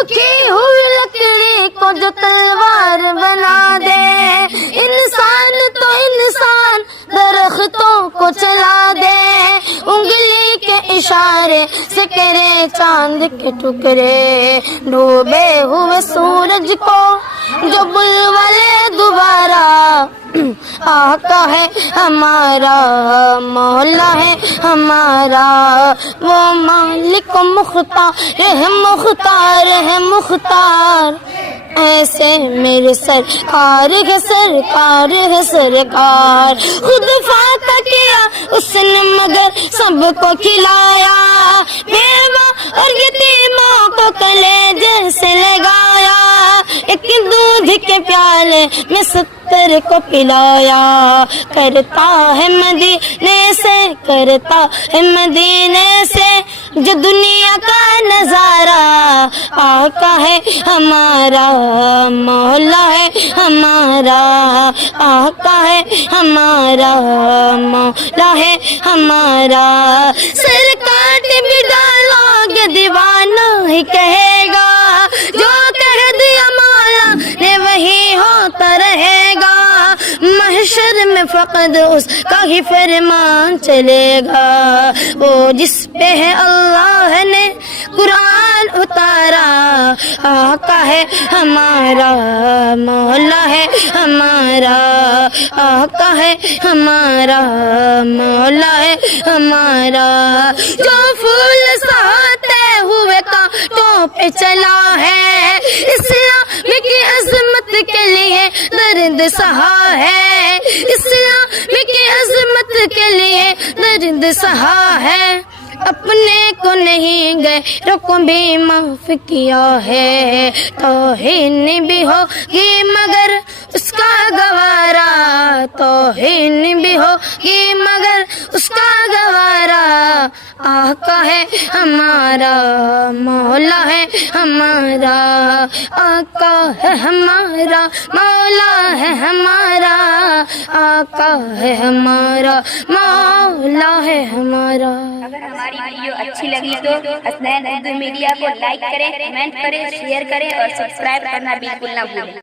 सूखी हुई लकड़ी को जो तलवार बना दे, इंसान तो इंसान दरख्तों को चला दे, उंगली के इशारे से करे चांद के टुकड़े, डूबे हुए सूरज को जो बुलवाले दोबारा, आका है हमारा, मौला है हमारा, वो मालिक मुख्तार है, मुख्तार है मुख्तार। ऐसे मेरे सरकार है, सरकार है सरकार। खुद फाका किया उसने मगर सबको खिलाया, बेवा और यतीमों को कलेजे से लगाया, एक दूध के प्याले में 70 को पिलाया। करता है मदीने से, करता है मदीने से जो दुनिया का नजारा, आका है हमारा, मौला है हमारा, आका है हमारा, मौला है हमारा। सर काट भी डालोगे दीवाना ही कहेगा, जो कह दिया मौला ने वही होता रहेगा। महशर में फकद उसका ही फरमान चलेगा, वो जिस पे है अल्लाह ने कुरान उतारा, आका है हमारा, मौला है हमारा, आका है हमारा, मौला है हमारा। जो फूल सहते हुए कांटों पे चला है, इस्लाम की अजमत के लिए दर्द सहा है, इस्लाम की अजमत के लिए दर्द सहा है। अपने को नहीं गैरों को भी माफ किया है, तौहीन भी होगी मगर उसका गवारा, तौहीन भी होगी मगर उसका गवारा। आका है हमारा, मौला है हमारा, आका है हमारा, मौला है हमारा, आका है हमारा, मौला है हमारा। अगर हमारी वीडियो अच्छी लगी तो हसनैन उर्दू मीडिया को लाइक करें, कमेंट करें, शेयर करें और सब्सक्राइब करना बिल्कुल ना भूलें।